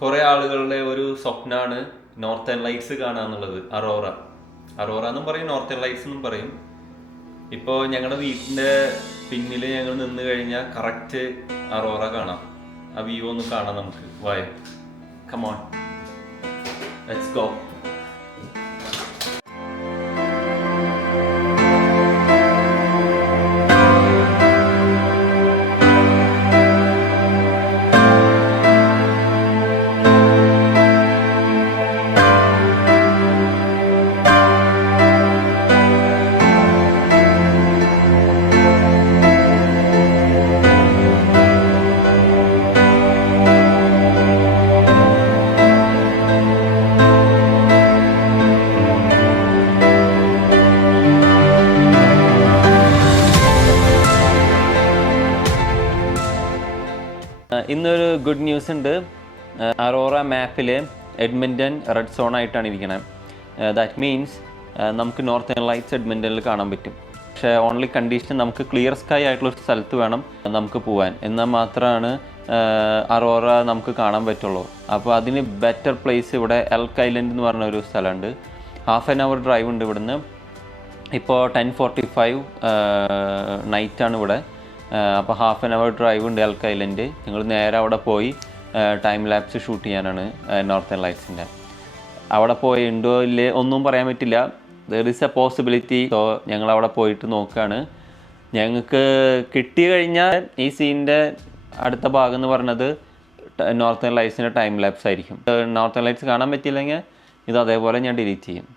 കുറേ ആളുകളുടെ ഒരു സ്വപ്നമാണ് നോർത്തേൺ ലൈറ്റ്സ് കാണുക എന്നുള്ളത്. അറോറ എന്നും പറയും, നോർത്തേൺ ലൈറ്റ്സ് എന്നും പറയും. ഇപ്പോൾ ഞങ്ങളുടെ വീട്ടിൻ്റെ പിന്നിൽ ഞങ്ങൾ നിന്ന് കഴിഞ്ഞാൽ കറക്റ്റ് അറോറ കാണാം. ആ വ്യൂ ഒന്ന് കാണാം നമുക്ക്. വായ, കമോൺ, ലെറ്റ്സ് ഗോ. ഇന്നൊരു ഗുഡ് ന്യൂസ് ഉണ്ട്. അറോറ മാപ്പിൽ എഡ്മൻറ്റൺ റെഡ് സോൺ ആയിട്ടാണ് ഇരിക്കുന്നത്. ദാറ്റ് മീൻസ് നമുക്ക് നോർത്തേൺ ലൈറ്റ്സ് എഡ്മൻറ്റണിൽ കാണാൻ പറ്റും. പക്ഷേ ഓൺലി കണ്ടീഷൻ നമുക്ക് ക്ലിയർ സ്കൈ ആയിട്ടുള്ളൊരു സ്ഥലത്ത് വേണം നമുക്ക് പോകാൻ. എന്നാൽ മാത്രമാണ് അറോറ നമുക്ക് കാണാൻ പറ്റുള്ളൂ. അപ്പോൾ അതിന് ബെറ്റർ പ്ലേസ് ഇവിടെ എൽക്ക് ഐലൻഡ് എന്ന് പറഞ്ഞ ഒരു സ്ഥലമുണ്ട്. ഹാഫ് ആൻ അവർ ഡ്രൈവ് ഉണ്ട് ഇവിടുന്ന്. ഇപ്പോൾ 10:45 നൈറ്റാണ് ഇവിടെ. അപ്പോൾ ഹാഫ് ആൻ അവർ ഡ്രൈവ് ഉണ്ട് എൽക്ക് ഐലൻഡ്. ഞങ്ങൾ നേരെ അവിടെ പോയി ടൈം ലാപ്സ് ഷൂട്ട് ചെയ്യാനാണ് നോർത്തേൺ ലൈറ്റ്സിൻ്റെ. അവിടെ പോയിട്ടുണ്ടോ ഇല്ലേ ഒന്നും പറയാൻ പറ്റില്ല. There is A possibility. So ഞങ്ങൾ അവിടെ പോയിട്ട് നോക്കുകയാണ്. ഞങ്ങൾക്ക് കിട്ടി കഴിഞ്ഞാൽ ഈ സീനിൻ്റെ അടുത്ത ഭാഗം എന്ന് പറഞ്ഞത് നോർത്തേൺ ലൈറ്റ്സിൻ്റെ ടൈം ലാപ്സ് ആയിരിക്കും. നോർത്തേൺ ലൈറ്റ്സ് കാണാൻ പറ്റിയില്ലെങ്കിൽ ഇത് അതേപോലെ ഞാൻ ഡിലീറ്റ് ചെയ്യും.